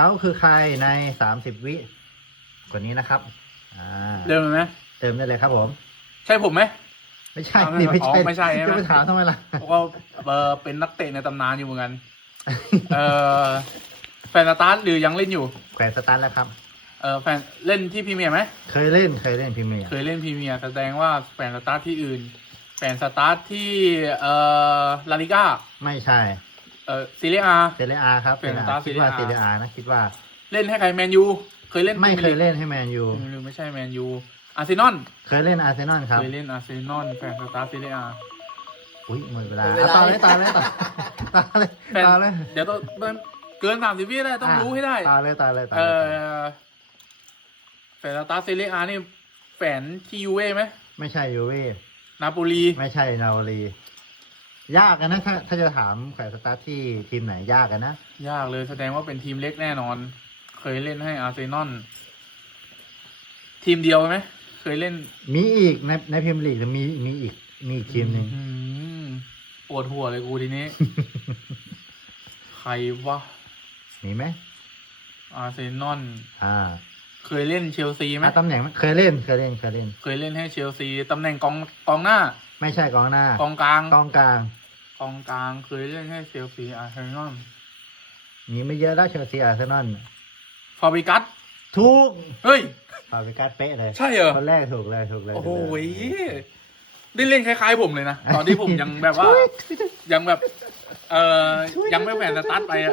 เขาคือใครในสามสิบวิกว่านี้นะครับอ่าเริ่มเลยไหมเติมได้เลยครับผม ใช่ผมไหมไม่ใช่เอาไม่นี่ไม่ใช่อ๋อไม่ใช่ใช่ไหมจะไปถามทำไมล่ะเพราะว่าเออเป็นนักเตะในตำนานอยู่เหมือนกัน เออแฟนสตาร์ทหรือยังเล่นอยู่แขวนสตาร์ทแล้วครับเออแฟนเล่นที่พรีเมียร์ไหมเคยเล่นเคยเล่นพรีเมียร์เคยเล่นพรีเมียร์แสดงว่าแฟนสตาร์ทที่อื่น แฟนสตาร์ทที่เอ่อลาลิก้าไม่ใช่ เอ่อซีเรียอา เซเรียอาครับแขวนสตาร์ทคิดว่าเซ Serie A เรียอานะคิดว่า เล่นให้ใครแมนยูเคยเล่นไม่เคยเล่นให้แมนยูหรือไม่ใช่แมนยูอาร์เซนอลเคยเล่นอาร์เซนอลครับเคยเล่นอาร์เซนอลแฟนสตาร์ทซีเรียอาอุ้ยหมดเวลาหมดเวอะลาต่อเลยต่อเลยต่อต่อเลยแฟนต่อเลยเดี๋ยวต้องเกินสามสิบวิได้ต้องรู้ให้ได้ ต่อเลยต่อเลยต่อเอเลยอแฟนสตาร์ซีเรียอานี่แฟนที่ยูเว่ไหมไม่ใช่ยูเว่นาโปลีไม่ใช่นาโอลี ยากกันนะถ้าถ้าจะถามแขวนสตาร์ทที่ทีมไหนยากกันนะ ยากเลยแสดงว่าเป็นทีมเล็กแน่นอน เคยเล่นให้อาร์เซนอลทีมเดียวไหมเคยเล่นมีอีกในในพรีเมียร์ลีกมีมีอีกมีอีกทีมหนึ่งอืมปวดหัวเลยกูทีนี้ ใครวะมีไหมอาร์เซนอลอ่า เคยเล่นเชลซีไหมอะตำแหน่งเคยเล่นเคยเล่นเคยเล่น เคยเล่นให้เชลซีตำแหน่งกองกองหน้า ไม่ใช่กองหน้ากองกลาง กองกลาง กองกลางเคยเล่นให้เชลซีอาร์เซนอลมีไม่เยอะแล้วเชลซีอาร์เซนอลฟาบิกัสทุกเฮ้ยฟาบิกัสเป๊ะเลยใช่เหรอคนแรกถูกเลยถูกเลยโอ้โหถูกเลยได้เล่นคล้ายๆผมเลยนะ ตอนที่ผมยังแบบว่า ยังแบบ เออยังไม่แหวนสตาร์ทไปอะ